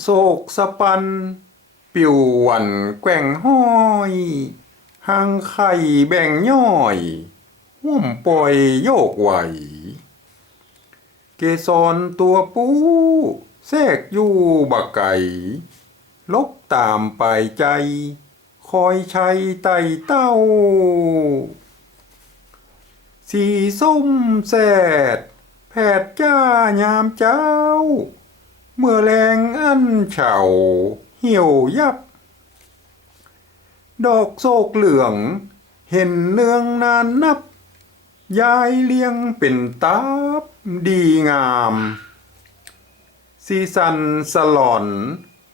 โศกสปัน ปิวหวันแกว่งห้อยหางไข่แบ่งย่อยห่วมปล่อยโยกไหว เกสรตัวปูแทรกอยู่บักไก่ลบตามไปใจ คอยชัยไต่เต้า สีส้มแสด แผดจ้ายามเจ้า เมื่อแรงอันเฉาเหี่ยวยับ ดอกโศกเหลือง เห็นเนืองนานนับ ยายเลี้ยงเป็นตาบดีงาม สีสันสลอน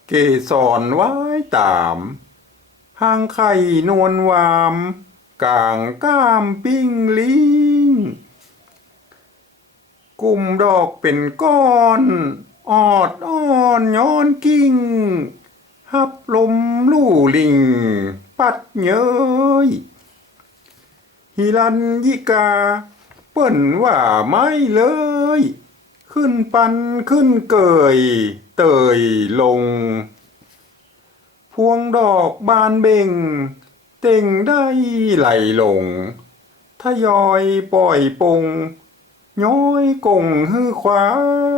เกสรไว้ตามหางไข่นวลวาม กลางก้ามปิ้งลิงกุมดอกเป็นก้อน ออดอ้อนย้อนกิ้งฮับลมลู่ลิง ปัดเย้ยฮิรันยิกา เปิ้นว่าไม่เลย ขึ้นปันขึ้นเกย เตยลง พวงดอกบานเบ่ง เต่งได้ไหลลงทยอยปล่อยปง ย้อยกงฮือขวาใบหน้ากว้างใหญ่คุมได้กาย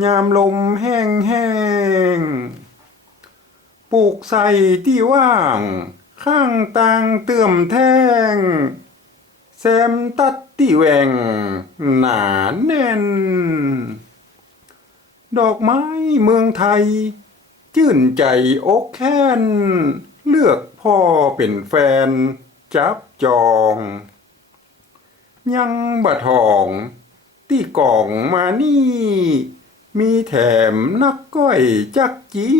ยามลมแห้งแห้งปลูกใส่ที่ว่าง ข้างต่างเตื่อมแท่งแซมตัดที่แหวงหนาแน่น ดอกไม้เมืองไทยชื่นใจอกแค้น เลือกพ่อเป็นแฟน จับจอง ยังบะทอง ที่กล่องมานี่ มีแถมนักก้อยจักจี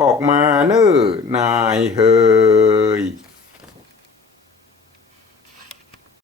ออกมาเน้อนายเฮย